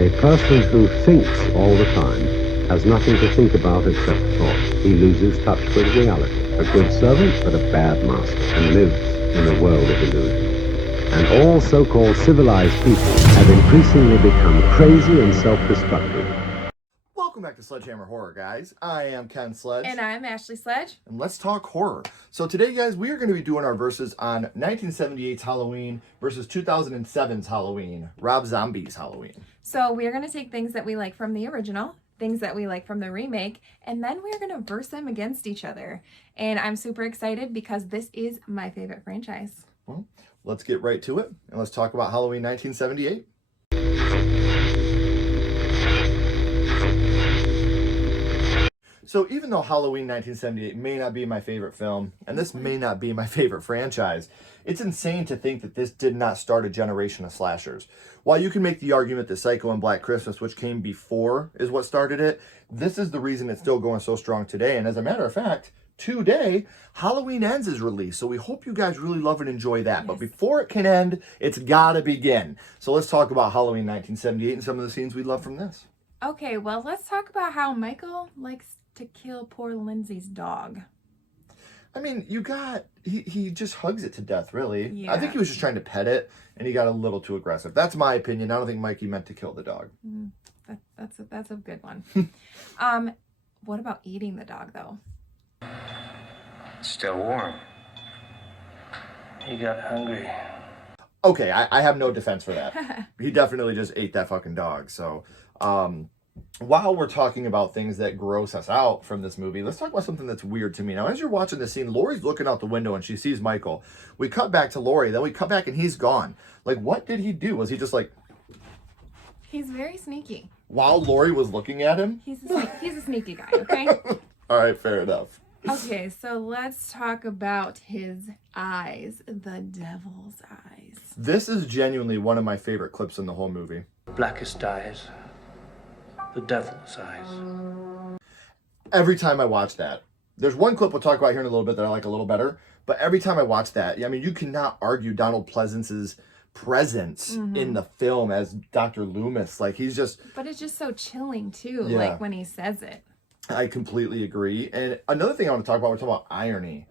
A person who thinks all the time has nothing to think about except thought. He loses touch with reality. A good servant, but a bad master, and lives in a world of illusion. And all so-called civilized people have increasingly become crazy and self-destructive. Welcome back to Sledgehammer Horror, guys. I am Ken Sledge. And I'm Ashley Sledge. And let's talk horror. So today, guys, we are going to be doing our verses on 1978's Halloween versus 2007's Halloween, Rob Zombie's Halloween. So we're going to take things that we like from the original, things that we like from the remake, and then we're going to verse them against each other. And I'm super excited because this is my favorite franchise. Well, let's get right to it, and let's talk about Halloween 1978. So even though Halloween 1978 may not be my favorite film, and this may not be my favorite franchise, it's insane to think that this did not start a generation of slashers. While you can make the argument that Psycho and Black Christmas, which came before, is what started it, this is the reason it's still going so strong today. And as a matter of fact, today, Halloween Ends is released. So we hope you guys really love and enjoy that. Yes. But before it can end, it's gotta begin. So let's talk about Halloween 1978 and some of the scenes we love from this. Okay, well, let's talk about how Michael likes to kill poor Lindsay's dog. I mean, he just hugs it to death, really. Yeah. I think he was just trying to pet it, and he got a little too aggressive. That's my opinion. I don't think Mikey meant to kill the dog. That's a good one. What about eating the dog, though? Still warm. He got hungry. Okay, I have no defense for that. He definitely just ate that fucking dog. So, while we're talking about things that gross us out from this movie, let's talk about something that's weird to me. Now, as you're watching this scene, Lori's looking out the window and she sees Michael. We cut back to Lori, then we cut back and he's gone. Like, what did he do? Was he just like... He's very sneaky. While Lori was looking at him? He's a sneaky guy, okay? All right, fair enough. Okay, so let's talk about his eyes, the devil's eyes. This is genuinely one of my favorite clips in the whole movie. Blackest eyes. The devil's eyes. Every time I watch that, there's one clip we'll talk about here in a little bit that I like a little better, but every time I watch that, I mean, you cannot argue Donald Pleasance's presence in the film as Dr. Loomis. Like, he's just... But it's just so chilling, too, Yeah. like when he says it. I completely agree. And another thing I want to talk about, we're talking about irony.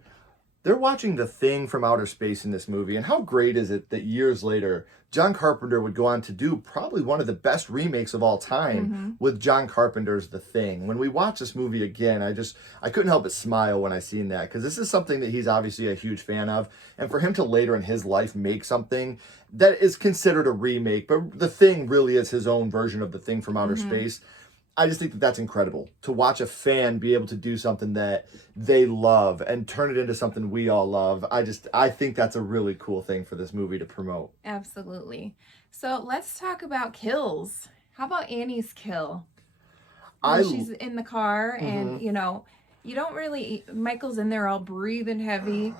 They're watching The Thing from outer space in this movie, and how great is it that years later, John Carpenter would go on to do probably one of the best remakes of all time with John Carpenter's The Thing. When we watch this movie again, I couldn't help but smile when I seen that, because this is something that he's obviously a huge fan of, and for him to later in his life make something that is considered a remake, but The Thing really is his own version of The Thing from outer space. I just think that that's incredible, to watch a fan be able to do something that they love and turn it into something we all love. I think that's a really cool thing for this movie to promote. Absolutely. So let's talk about kills. How about Annie's kill? She's in the car and, you don't really... Michael's in there all breathing heavy.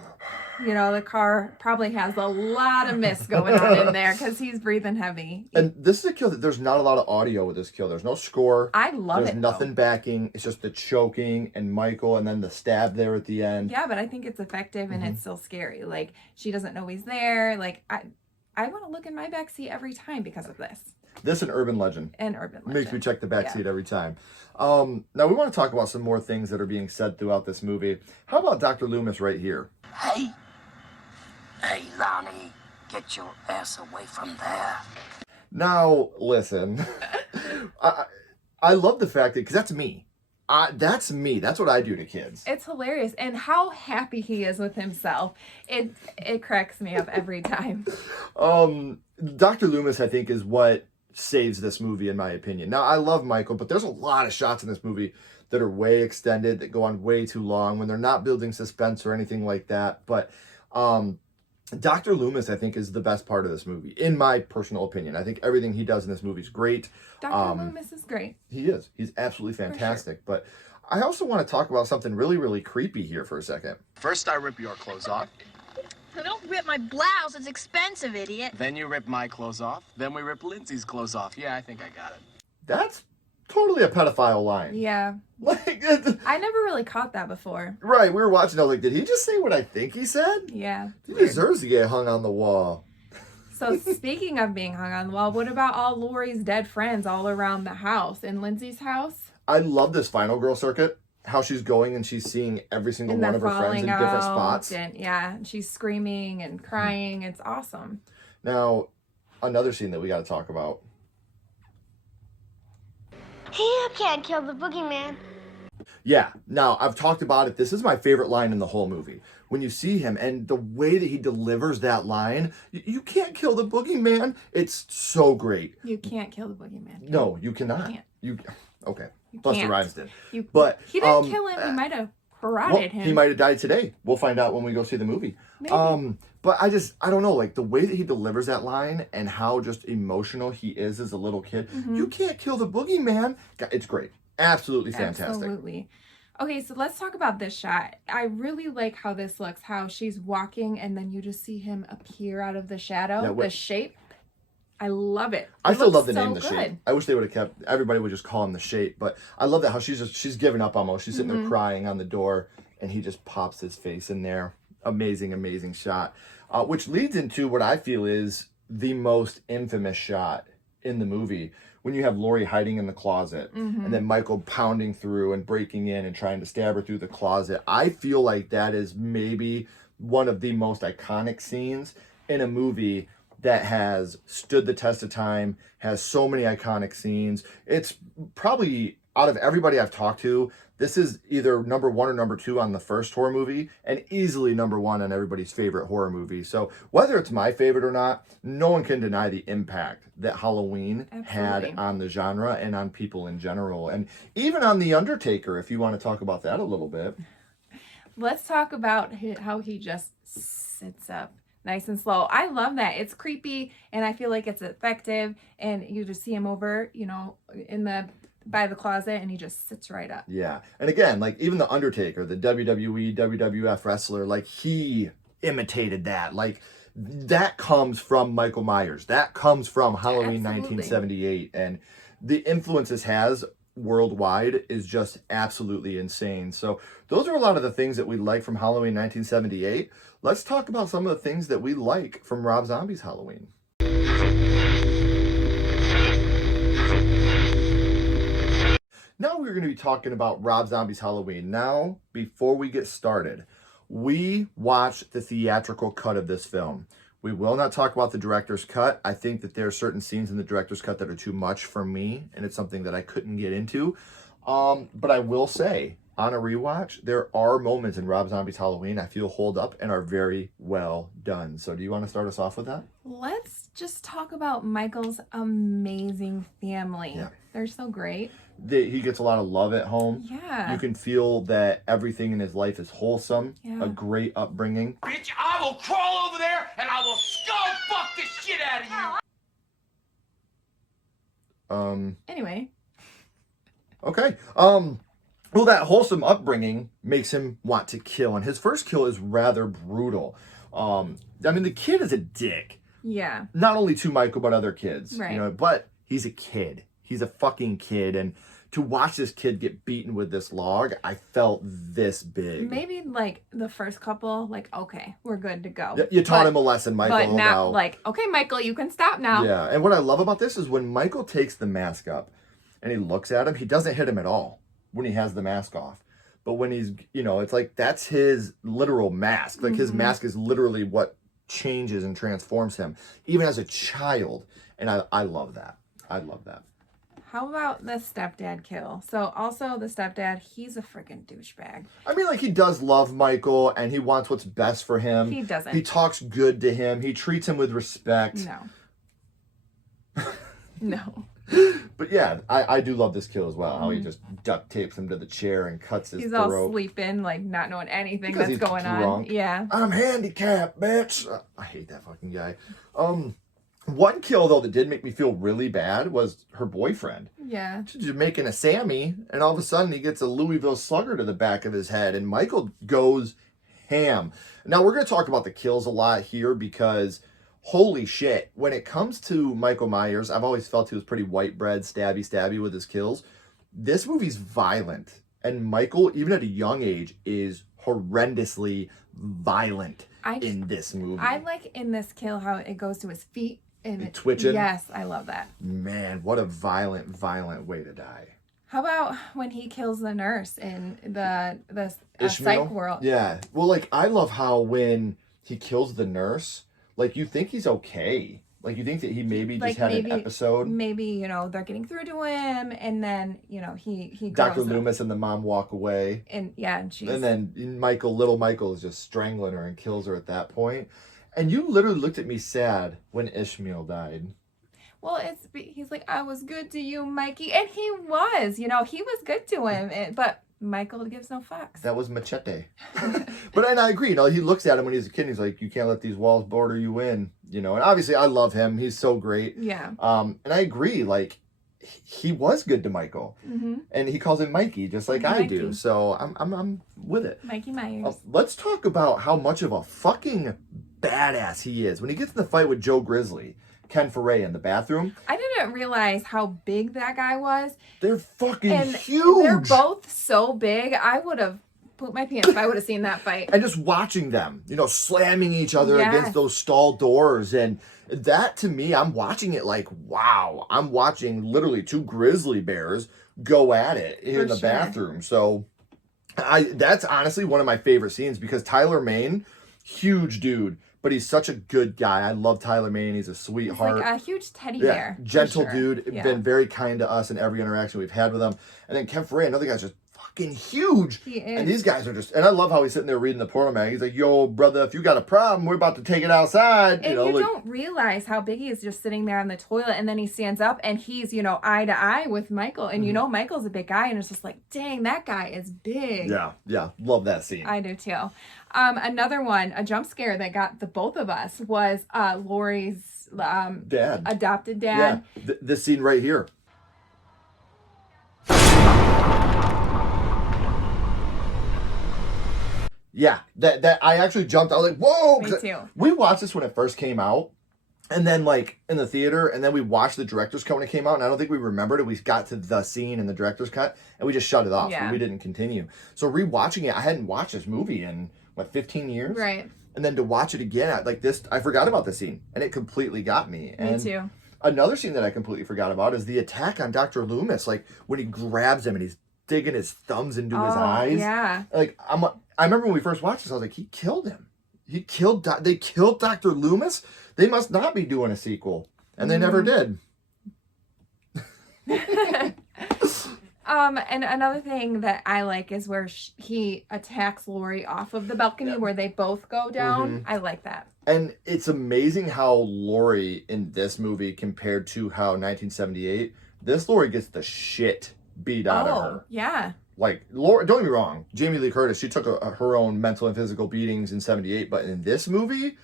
The car probably has a lot of mist going on in there because he's breathing heavy. And this is a kill that there's not a lot of audio with this kill. There's no score. I love it. There's nothing backing. It's just the choking and Michael and then the stab there at the end. Yeah, but I think it's effective and it's still scary. Like, she doesn't know he's there. Like, I want to look in my backseat every time because of this. This an urban legend. An urban legend. Makes me check the backseat every time. Now, we want to talk about some more things that are being said throughout this movie. How about Dr. Loomis right here? Hey, Lonnie, get your ass away from there. Now, listen. I love the fact that, because that's me. That's me. That's what I do to kids. It's hilarious. And how happy he is with himself. It cracks me up every time. Dr. Loomis, I think, is what saves this movie, in my opinion. Now, I love Michael, but there's a lot of shots in this movie that are way extended, that go on way too long, when they're not building suspense or anything like that. But Dr. Loomis, I think, is the best part of this movie, in my personal opinion. I think everything he does in this movie is great. Dr. Loomis is great. He is. He's absolutely fantastic. Sure. But I also want to talk about something really, really creepy here for a second. First, I rip your clothes off. Don't rip my blouse. It's expensive, idiot. Then you rip my clothes off. Then we rip Lindsay's clothes off. Yeah, I think I got it. That's totally a pedophile line. Yeah. Like, I never really caught that before. Right, we were watching, I was like, did he just say what I think he said? Yeah. He deserves to get hung on the wall. So speaking of being hung on the wall, what about all Lori's dead friends all around the house, in Lindsay's house? I love this Final Girl circuit. How she's going and she's seeing every single one of her friends in different spots. And yeah, she's screaming and crying. It's awesome. Now, another scene that we got to talk about. You can't kill the boogeyman. Yeah, now I've talked about it. This is my favorite line in the whole movie. When you see him and the way that he delivers that line, you can't kill the boogeyman. It's so great. You can't kill the boogeyman. No, you cannot. You can't. Okay. You Busta can't. Rhymes did. But he didn't kill him. He might have carotid him. He might have died today. We'll find out when we go see the movie. Maybe. But I don't know, like the way that he delivers that line and how just emotional he is as a little kid. You can't kill the boogeyman. It's great. Absolutely fantastic. Absolutely. Okay, so let's talk about this shot. I really like how this looks, how she's walking and then you just see him appear out of the shadow, the shape. I love it. I still love the name The Shape. I wish they would have kept, everybody would just call him The Shape, but I love that how she's given up almost. She's sitting there crying on the door and he just pops his face in there. Amazing, amazing shot. Which leads into what I feel is the most infamous shot in the movie. When you have Lori hiding in the closet and then Michael pounding through and breaking in and trying to stab her through the closet. I feel like that is maybe one of the most iconic scenes in a movie that has stood the test of time, has so many iconic scenes. It's probably, out of everybody I've talked to, this is either number 1 or number 2 on the first horror movie, and easily number 1 on everybody's favorite horror movie. So whether it's my favorite or not, no one can deny the impact that Halloween had on the genre and on people in general. And even on The Undertaker, if you want to talk about that a little bit. Let's talk about how he just sits up nice and slow. I love that. It's creepy and I feel like it's effective, and you just see him over, by the closet and he just sits right up. Yeah. And again, like even The Undertaker, the WWE, WWF wrestler, like he imitated that. Like that comes from Michael Myers. That comes from Halloween 1978. And the influence this has worldwide is just absolutely insane. So those are a lot of the things that we like from Halloween 1978. Let's talk about some of the things that we like from Rob Zombie's Halloween. Now we're going to be talking about Rob Zombie's Halloween. Now, before we get started, we watched the theatrical cut of this film. We will not talk about the director's cut. I think that there are certain scenes in the director's cut that are too much for me, and it's something that I couldn't get into. But I will say, on a rewatch, there are moments in Rob Zombie's Halloween I feel hold up and are very well done. So do you want to start us off with that? Let's just talk about Michael's amazing family. Yeah. They're so great. He gets a lot of love at home. Yeah. You can feel that everything in his life is wholesome. Yeah. A great upbringing. Bitch, I will crawl over there and I will skull fuck the shit out of you. Anyway. Okay. Well, that wholesome upbringing makes him want to kill, and his first kill is rather brutal. I mean, the kid is a dick. Yeah. Not only to Michael, but other kids. Right. But he's a kid. He's a fucking kid, and to watch this kid get beaten with this log, I felt this big. Maybe like the first couple, like, okay, we're good to go. You taught him a lesson, Michael. But now, like, okay, Michael, you can stop now. Yeah, and what I love about this is when Michael takes the mask up and he looks at him, he doesn't hit him at all when he has the mask off. But when he's, it's like that's his literal mask. Like his mask is literally what changes and transforms him, even as a child. And I love that. I love that. How about the stepdad kill? So also the stepdad, he's a freaking douchebag. I mean, like he does love Michael and he wants what's best for him. He doesn't. He talks good to him. He treats him with respect. No. No. But yeah, I do love this kill as well. How he just duct tapes him to the chair and cuts his throat. He's all sleeping, like not knowing anything because that's going on. Yeah. I'm handicapped, bitch. I hate that fucking guy. One kill though that did make me feel really bad was her boyfriend. Yeah. She's just making a Sammy, and all of a sudden he gets a Louisville Slugger to the back of his head, and Michael goes ham. Now we're gonna talk about the kills a lot here because holy shit, when it comes to Michael Myers, I've always felt he was pretty white bread, stabby with his kills. This movie's violent, and Michael, even at a young age, is horrendously violent in this movie. I like in this kill how it goes to his feet and twitching. Yes, I love that. Man, what a violent way to die. How about when he kills the nurse in the Ishmael? psych world? Yeah. Well, like, I love how when he kills the nurse, like, you think he's okay. Like, you think that he maybe just had an episode. Maybe, you know, they're getting through to him, and then, you know, he Dr. grows up. Loomis and the mom walk away. And, yeah, and she's... And then little Michael is just strangling her and kills her at that point. And you literally looked at me sad when Ishmael died. Well, he's like, I was good to you, Mikey. And he was, you know, he was good to him. But Michael gives no fucks. That was Machete. And I agree. You know, he looks at him when he's a kid and he's like, you can't let these walls border you in. You know, and obviously I love him. He's so great. Yeah. And I agree. Like, he was good to Michael. Mm-hmm. And he calls him Mikey, just like I do. So I'm with it. Mikey Myers. Let's talk about how much of a fucking badass he is. When he gets in the fight with Joe Grizzly, Ken Foray in the bathroom. I didn't realize how big that guy was. They're fucking huge. They're both so big. I would have pooped my pants if I would have seen that fight. And just watching them, you know, slamming each other against those stall doors. And that, to me, I'm watching it like, wow. I'm watching literally two grizzly bears go at it in the bathroom. So that's honestly one of my favorite scenes because Tyler Mane, huge dude. But he's such a good guy. I love Tyler Mane. He's a sweetheart. He's like a huge teddy bear. Gentle dude. Been very kind to us in every interaction we've had with him. And then Ken Foray, another guy's just fucking huge. He is. And these guys are just... And I love how he's sitting there reading the porno mag. He's like, yo, brother, if you got a problem, we're about to take it outside. And you don't realize how big he is just sitting there on the toilet. And then he stands up and he's, you know, eye to eye with Michael. And you know Michael's a big guy. And it's just like, dang, that guy is big. Yeah. Love that scene. I do too. Another one, a jump scare that got the both of us was Lori's dad, adopted dad. Yeah, this scene right here. Yeah, that I actually jumped. I was like, whoa! Me too. We watched this when it first came out. And then, like, in the theater, and then we watched the director's cut when it came out, and I don't think we remembered it. We got to the scene in the director's cut, and we just shut it off. Yeah. We didn't continue. So rewatching it, I hadn't watched this movie in, 15 years? Right. And then to watch it again, I forgot about the scene, and it completely got me. Me too. Another scene that I completely forgot about is the attack on Dr. Loomis, like, when he grabs him and he's digging his thumbs into his eyes. Yeah. Like, I remember when we first watched this, I was like, he killed him. They killed Dr. Loomis? They must not be doing a sequel. And they never did. And another thing that I like is where he attacks Lori off of the balcony where they both go down. I like that. And it's amazing how Lori in this movie compared to how 1978, this Lori gets the shit beat out of her. Yeah. Like, Lori, don't get me wrong, Jamie Lee Curtis, she took her own mental and physical beatings in 78, but in this movie,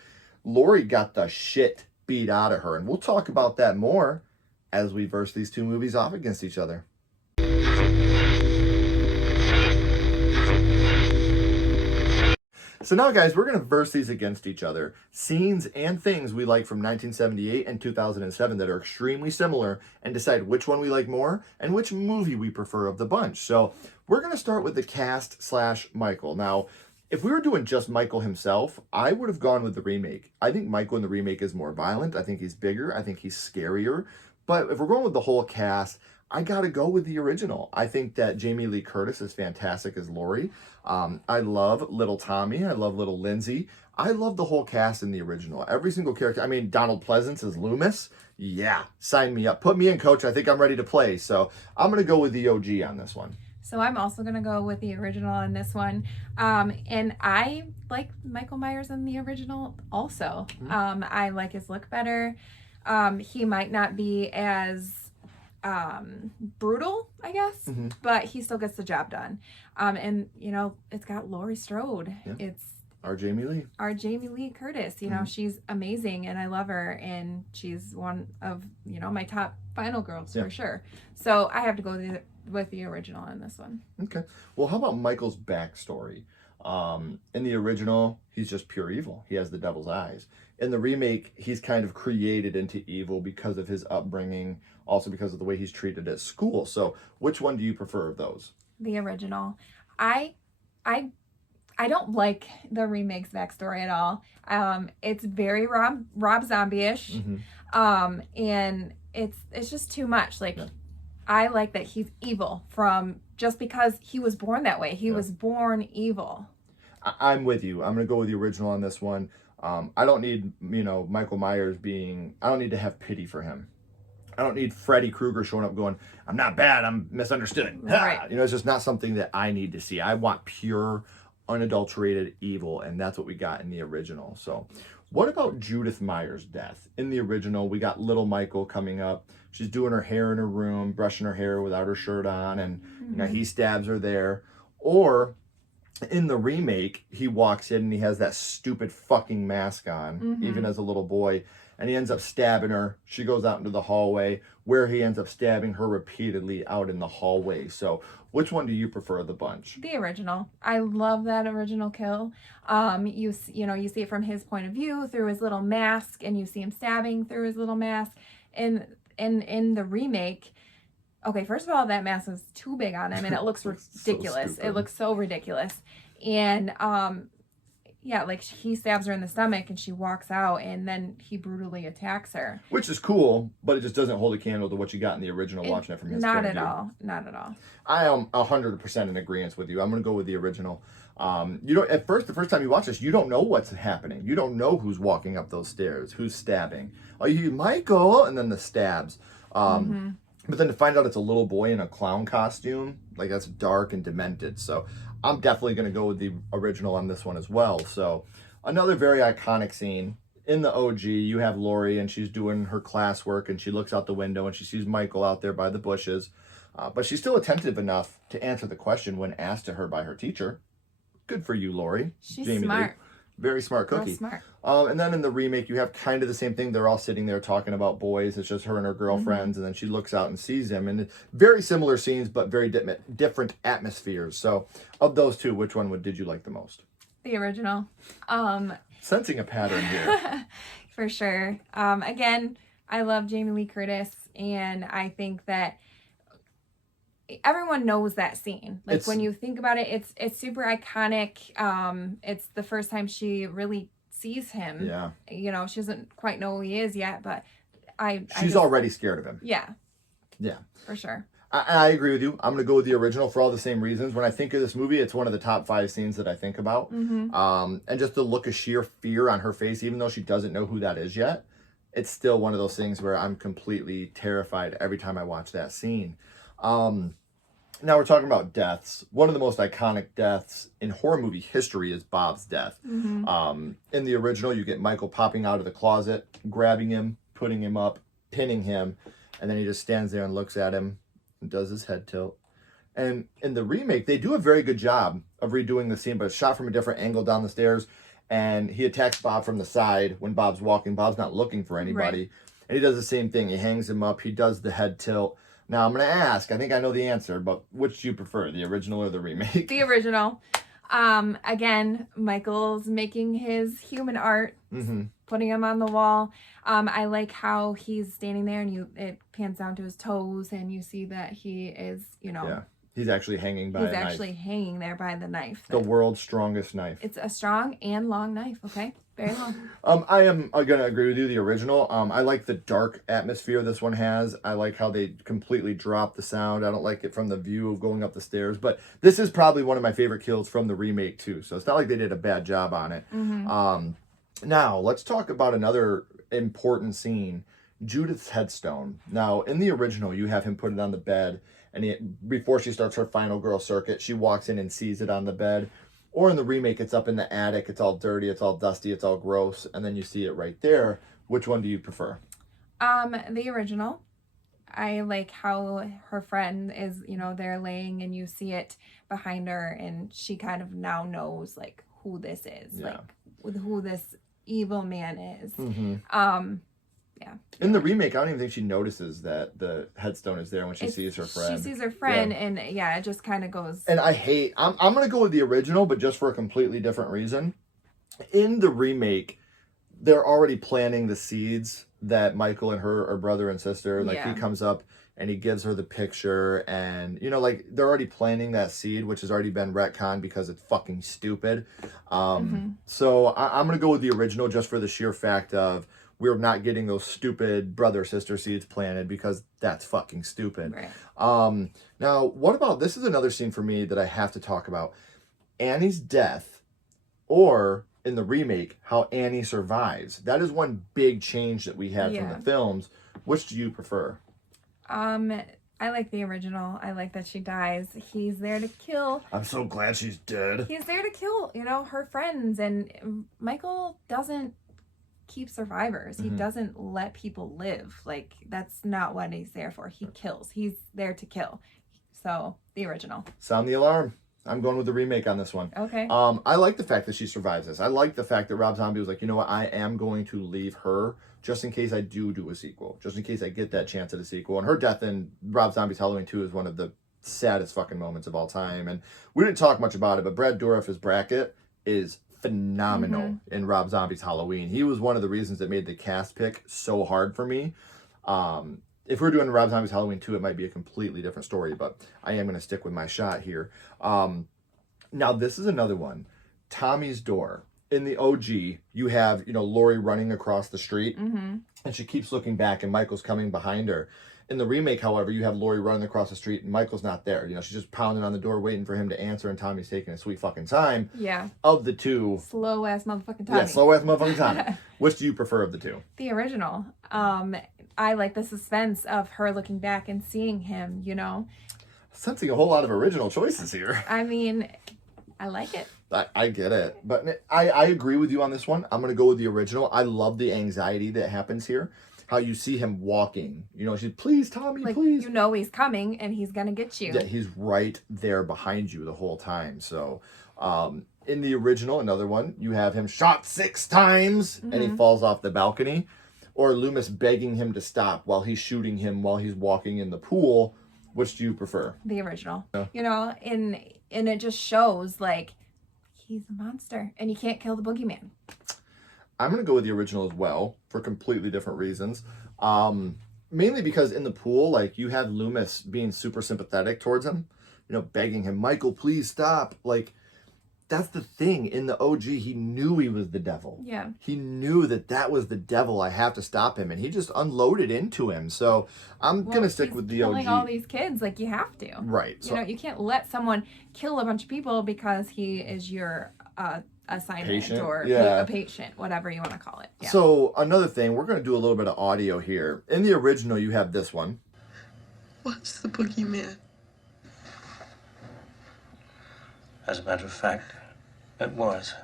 Lori got the shit beat out of her. And we'll talk about that more as we verse these two movies off against each other. So now, guys, we're going to verse these against each other. Scenes and things we like from 1978 and 2007 that are extremely similar, and decide which one we like more and which movie we prefer of the bunch. So we're going to start with the cast / Michael. Now, if we were doing just Michael himself, I would have gone with the remake. I think Michael in the remake is more violent. I think he's bigger. I think he's scarier. But if we're going with the whole cast, I gotta go with the original. I think that Jamie Lee Curtis is fantastic as Lori. I love little Tommy. I love little Lindsay. I love the whole cast in the original. Every single character. I mean, Donald Pleasance as Loomis. Yeah, sign me up. Put me in, coach. I think I'm ready to play. So I'm gonna go with the OG on this one. So I'm also going to go with the original on this one. And I like Michael Myers in the original also. I like his look better. He might not be as brutal, I guess, but he still gets the job done. And, you know, it's got Laurie Strode. Yeah. It's our Jamie Lee Curtis. You know, she's amazing and I love her. And she's one of, you know, my top final girls for sure. So I have to go with the original on this one. Okay. Well, how about Michael's backstory? In the original, he's just pure evil. He has the devil's eyes. In the remake, he's kind of created into evil because of his upbringing, also because of the way he's treated at school. So which one do you prefer of those? The original. I I don't like the remake's backstory at all. It's very Rob Zombie-ish. And it's just too much. Like, I like that he's evil from just because he was born that way. He was born evil. I'm with you. I'm going to go with the original on this one. I don't need, Michael Myers I don't need to have pity for him. I don't need Freddy Krueger showing up going, I'm not bad, I'm misunderstood. Right. It's just not something that I need to see. I want pure, unadulterated evil, and that's what we got in the original. So what about Judith Myers' death? In the original, we got little Michael coming up. She's doing her hair in her room, brushing her hair without her shirt on, and he stabs her there. Or in the remake, he walks in and he has that stupid fucking mask on, even as a little boy, and he ends up stabbing her. She goes out into the hallway, where he ends up stabbing her repeatedly out in the hallway. So which one do you prefer of the bunch? The original. I love that original kill. You see it from his point of view through his little mask, and you see him stabbing through his little mask. And in the remake, okay, first of all, that mask is too big on him, and it looks ridiculous. It looks so ridiculous. And like, he stabs her in the stomach and she walks out, and then he brutally attacks her. Which is cool, but it just doesn't hold a candle to what you got in the original, watching it from his point of view. Not at all. I am 100% in agreement with you. I'm going to go with the original. The first time you watch this, you don't know what's happening. You don't know who's walking up those stairs, who's stabbing. Oh, you Michael, and then the stabs. But then to find out it's a little boy in a clown costume, like, that's dark and demented. So I'm definitely going to go with the original on this one as well. So another very iconic scene. In the OG, you have Laurie, and she's doing her classwork, and she looks out the window and she sees Michael out there by the bushes. But she's still attentive enough to answer the question when asked to her by her teacher. Good for you, Laurie. She's Jamie smart. Lee. Very smart cookie. Real smart. And then in the remake, you have kind of the same thing. They're all sitting there talking about boys. It's just her and her girlfriends. And then she looks out and sees him. And very similar scenes, but very different atmospheres. So of those two, which one did you like the most? The original. Sensing a pattern here. For sure. Again, I love Jamie Lee Curtis. And I think that everyone knows that scene. Like, when you think about it, it's super iconic. It's the first time she really sees him. Yeah. She doesn't quite know who he is yet, but she's already scared of him. Yeah. Yeah. For sure. I agree with you. I'm going to go with the original for all the same reasons. When I think of this movie, it's one of the top 5 scenes that I think about. And just the look of sheer fear on her face, even though she doesn't know who that is yet, it's still one of those things where I'm completely terrified every time I watch that scene. Now we're talking about deaths. One of the most iconic deaths in horror movie history is Bob's death. In the original, you get Michael popping out of the closet, grabbing him, putting him up, pinning him, and then he just stands there and looks at him and does his head tilt. And in the remake, they do a very good job of redoing the scene, but it's shot from a different angle down the stairs, and he attacks Bob from the side when Bob's walking. Bob's not looking for anybody. Right. And he does the same thing. He hangs him up. He does the head tilt. Now, I'm going to ask, I think I know the answer, but which do you prefer, the original or the remake? The original. Again, Michael's making his human art, putting him on the wall. I like how he's standing there, and it pans down to his toes, and you see that he is, Yeah, he's actually hanging by a knife. He's actually hanging there by the knife. The world's strongest knife. It's a strong and long knife, okay? Very long. I am going to agree with you, the original. I like the dark atmosphere this one has. I like how they completely drop the sound. I don't like it from the view of going up the stairs. But this is probably one of my favorite kills from the remake, too. So it's not like they did a bad job on it. Now, let's talk about another important scene, Judith's headstone. Now, in the original, you have him put it on the bed. And before she starts her final girl circuit, she walks in and sees it on the bed. Or in the remake, it's up in the attic. It's all dirty. It's all dusty. It's all gross. And then you see it right there. Which one do you prefer? The original. I like how her friend is, they're laying, and you see it behind her, and she kind of now knows, like, who this is. Yeah. Like, who this evil man is. Yeah. In the remake, I don't even think she notices that the headstone is there when she sees her friend. She sees her friend, and it just kind of goes. And I'm going to go with the original, but just for a completely different reason. In the remake, they're already planting the seeds that Michael and her are brother and sister. Like, he comes up, and he gives her the picture, and you know, like they're already planting that seed, which has already been retconned because it's fucking stupid. So I'm gonna go with the original just for the sheer fact of we're not getting those stupid brother-sister seeds planted because that's fucking stupid. Right. Now, what about, this is another scene for me that I have to talk about. Annie's death, or in the remake, how Annie survives. That is one big change that we had from the films. Which do you prefer? I like the original. I like that she dies. He's there to kill. I'm so glad she's dead. He's there to kill, you know, her friends. And Michael doesn't keep survivors. He doesn't let people live. Like, that's not what he's there for. He kills. He's there to kill. So, the original. Sound the alarm. I'm going with the remake on this one. Okay. I like the fact that she survives this. I like the fact that Rob Zombie was like, you know what, I am going to leave her just in case I do a sequel. Just in case I get that chance at a sequel. And her death in Rob Zombie's Halloween 2 is one of the saddest fucking moments of all time. And we didn't talk much about it, but Brad Dourif's bracket is phenomenal in Rob Zombie's Halloween. He was one of the reasons that made the cast pick so hard for me. If we're doing Rob Zombie's Halloween 2, it might be a completely different story, but I am going to stick with my shot here. Now, this is another one. Tommy's door. In the OG, you have, you know, Laurie running across the street, and she keeps looking back, and Michael's coming behind her. In the remake, however, you have Laurie running across the street, and Michael's not there. You know, she's just pounding on the door, waiting for him to answer, and Tommy's taking a sweet fucking time. Yeah. Of the two. Slow-ass motherfucking Tommy. Yeah, slow-ass motherfucking Tommy. Which do you prefer of the two? The original. I like the suspense of her looking back and seeing him, you know. Sensing a whole lot of original choices here. I mean, I like it. I get it. But I agree with you on this one. I'm going to go with the original. I love the anxiety that happens here. How you see him walking. You know, she's, please, Tommy, like, please. You know he's coming and he's going to get you. Yeah, he's right there behind you the whole time. So, in the original, another one, you have him shot 6 times and he falls off the balcony. Or Loomis begging him to stop while he's shooting him while he's walking in the pool. Which do you prefer? The original. Yeah. You know, and it just shows, like, he's a monster and you can't kill the boogeyman. I'm going to go with the original as well for completely different reasons. Mainly because in the pool, like, you have Loomis being super sympathetic towards him, you know, begging him, Michael, please stop. Like, that's the thing. In the OG, he knew he was the devil. Yeah. He knew that was the devil. I have to stop him. And he just unloaded into him. So I'm going to stick with the OG. Killing all these kids, like, you have to. Right. You know, you can't let someone kill a bunch of people because he is your assignment patient? Or yeah. a patient, whatever you want to call it. Yeah. So another thing, we're going to do a little bit of audio here. In the original, you have this one. What's the boogeyman? As a matter of fact, it was.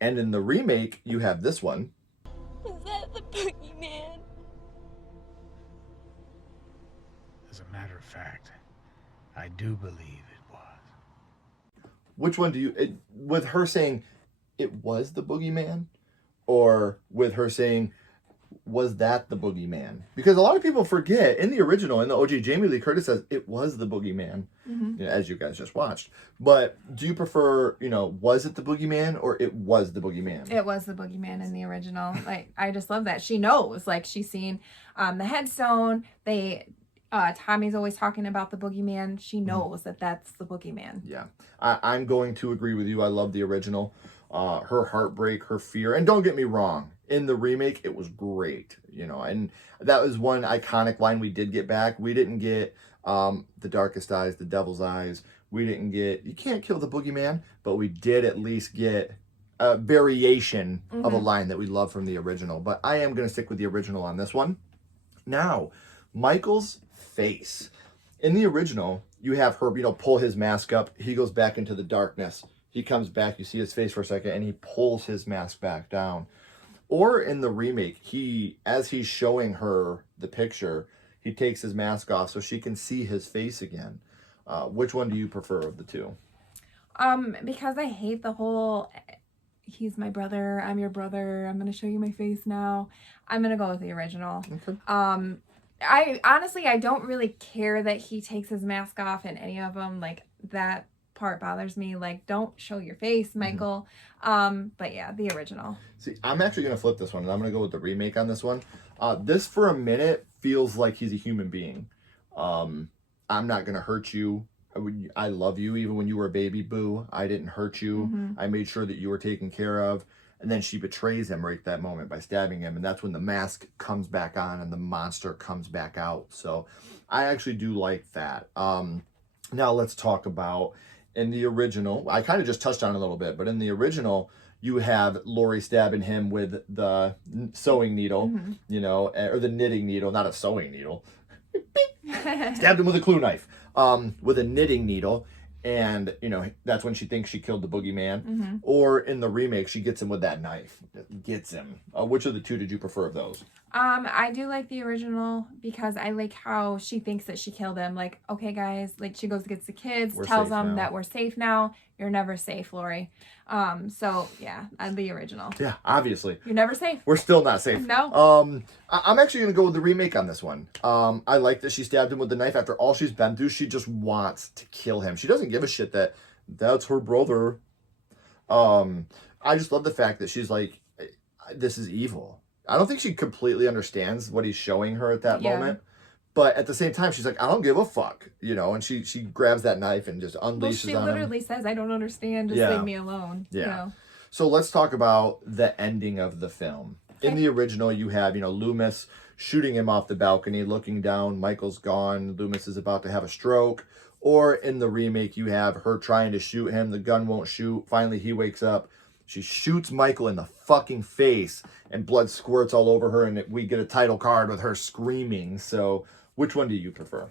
And in the remake, you have this one. Is that the boogeyman? As a matter of fact, I do believe it was. Which one do you, with her saying it was the boogeyman, or with her saying, was that the boogeyman? Because a lot of people forget, in the original, in the OG, Jamie Lee Curtis says it was the boogeyman, you know, as you guys just watched. But do you prefer, you know, was it the boogeyman or it was the boogeyman? It was the boogeyman in the original. Like, I just love that. She knows, like, she's seen the headstone. Tommy's always talking about the boogeyman. She knows that that's the boogeyman. Yeah, I'm going to agree with you. I love the original. Her heartbreak, her fear. And don't get me wrong, in the remake, it was great, you know, and that was one iconic line we did get back. We didn't get the darkest eyes, the devil's eyes. We didn't get, you can't kill the boogeyman, but we did at least get a variation of a line that we love from the original. But I am going to stick with the original on this one. Now, Michael's face. In the original, you have her, you know, pull his mask up. He goes back into the darkness. He comes back, you see his face for a second, and he pulls his mask back down. Or in the remake, as he's showing her the picture, he takes his mask off so she can see his face again. Which one do you prefer of the two? Because I hate the whole, he's my brother, I'm your brother, I'm going to show you my face now. I'm going to go with the original. Okay. I don't really care that he takes his mask off in any of them. Like, that part bothers me. Like, don't show your face, Michael. But yeah, the original. See, I'm actually going to flip this one, and I'm going to go with the remake on this one. This, for a minute, feels like he's a human being. I'm not going to hurt you. I love you even when you were a baby, boo. I didn't hurt you. Mm-hmm. I made sure that you were taken care of. And then she betrays him right at that moment by stabbing him. And that's when the mask comes back on and the monster comes back out. So I actually do like that. Now let's talk about in the original. I kind of just touched on it a little bit, but in the original, you have Laurie stabbing him with the sewing needle, Mm-hmm. you know, or the knitting needle, not a sewing needle. Stabbed him with a clue knife, with a knitting needle. And, you know, that's when she thinks she killed the boogeyman. Mm-hmm. Or in the remake, she gets him with that knife. Gets him. Which of the two did you prefer of those? I do like the original because I like how she thinks that she killed him. Like, okay, guys, like she goes and gets the kids, We're tells safe them now. that we're safe now. You're never safe, Laurie. So yeah, the original. Yeah, obviously. You're never safe. We're still not safe. No. I'm actually going to go with the remake on this one. I like that she stabbed him with the knife. After all she's been through, she just wants to kill him. She doesn't give a shit that that's her brother. I just love the fact that she's like, this is evil. I don't think she completely understands what he's showing her at that moment. But at the same time, she's like, I don't give a fuck, you know, and she grabs that knife and just unleashes Well, she on him. literally says, I don't understand, just leave me alone. Yeah. You know? So let's talk about the ending of the film. Okay. In the original, you have, you know, Loomis shooting him off the balcony, looking down, Michael's gone, Loomis is about to have a stroke. Or in the remake, you have her trying to shoot him, the gun won't shoot, finally he wakes up. She shoots Michael in the fucking face and blood squirts all over her and we get a title card with her screaming. So which one do you prefer?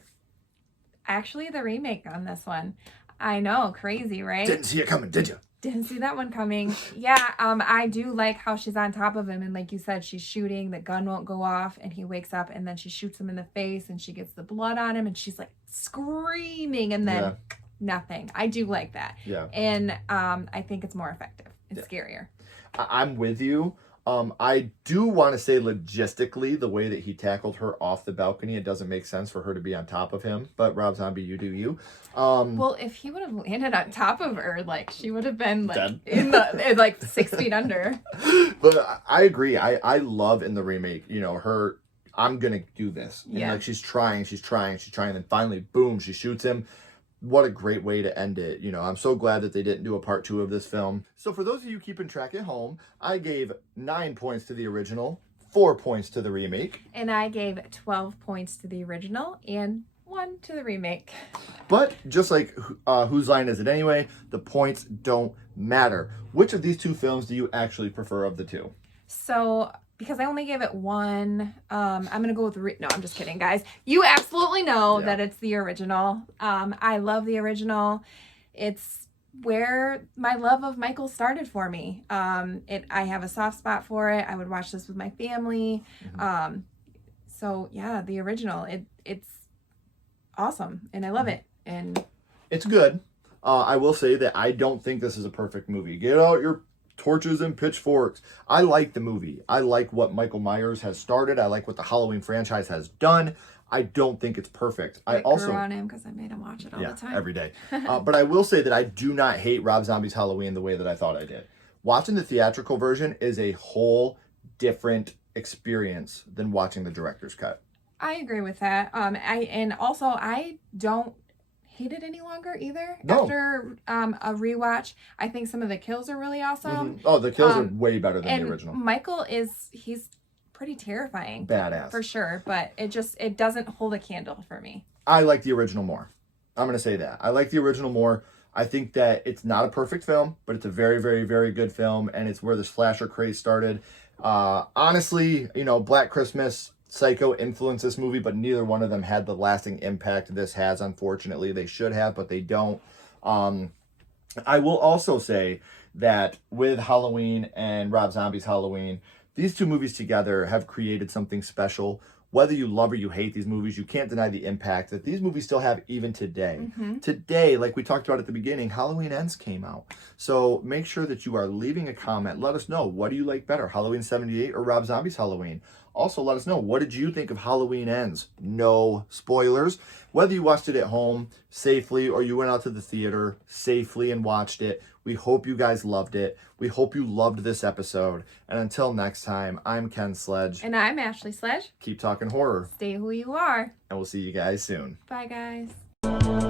Actually, the remake on this one. I know, crazy, right? Didn't see it coming, did you? Didn't see that one coming. Yeah, I do like how she's on top of him and like you said, she's shooting, the gun won't go off and he wakes up and then she shoots him in the face and she gets the blood on him and she's like screaming and then nothing. I do like that. Yeah. And I think it's more effective. It's scarier. I'm with you. I do want to say logistically, the way that he tackled her off the balcony, it doesn't make sense for her to be on top of him. But Rob Zombie, you do you. Well, if he would have landed on top of her, like she would have been like Dead. in like 6 feet under. But I agree. I love in the remake, you know, her, I'm going to do this. And like she's trying. And then finally, boom, she shoots him. What a great way to end it. You know, I'm so glad that they didn't do a part 2 of this film. So for those of you keeping track at home, I gave 9 points to the original, 4 points to the remake. And I gave 12 points to the original and 1 to the remake. But just like Whose Line Is It Anyway, the points don't matter. Which of these two films do you actually prefer of the two? So because I only gave it 1, I'm gonna go with no, I'm just kidding, guys. You absolutely know that it's the original. I love the original. It's where my love of Michael started for me. I have a soft spot for it. I would watch this with my family. So yeah, the original. It's awesome, and I love it. And it's good. I will say that I don't think this is a perfect movie. Get out your torches and pitchforks. I like the movie. I like what Michael Myers has started. I like what the Halloween franchise has done. I don't think it's perfect. I also grew on him because I made him watch it all the time. Every day. But I will say that I do not hate Rob Zombie's Halloween the way that I thought I did. Watching the theatrical version is a whole different experience than watching the director's cut. I agree with that. I don't hate it any longer either. No. After a rewatch, I think some of the kills are really awesome. Oh, the kills are way better than the original. Michael he's pretty terrifying. Badass. For sure, but it doesn't hold a candle for me. I like the original more. I'm going to say that. I like the original more. I think that it's not a perfect film, but it's a very, very, very good film, and it's where the slasher craze started. Honestly, you know, Black Christmas, Psycho influenced this movie, but neither one of them had the lasting impact this has, unfortunately. They should have, but they don't. I will also say that with Halloween and Rob Zombie's Halloween, these two movies together have created something special. Whether you love or you hate these movies, you can't deny the impact that these movies still have even today. Today, like we talked about at the beginning, Halloween Ends came out. So make sure that you are leaving a comment. Let us know, what do you like better, Halloween 78 or Rob Zombie's Halloween? Also, let us know, what did you think of Halloween Ends? No spoilers. Whether you watched it at home safely or you went out to the theater safely and watched it, we hope you guys loved it. We hope you loved this episode. And until next time, I'm Ken Sledge. And I'm Ashley Sledge. Keep talking horror. Stay who you are. And we'll see you guys soon. Bye, guys.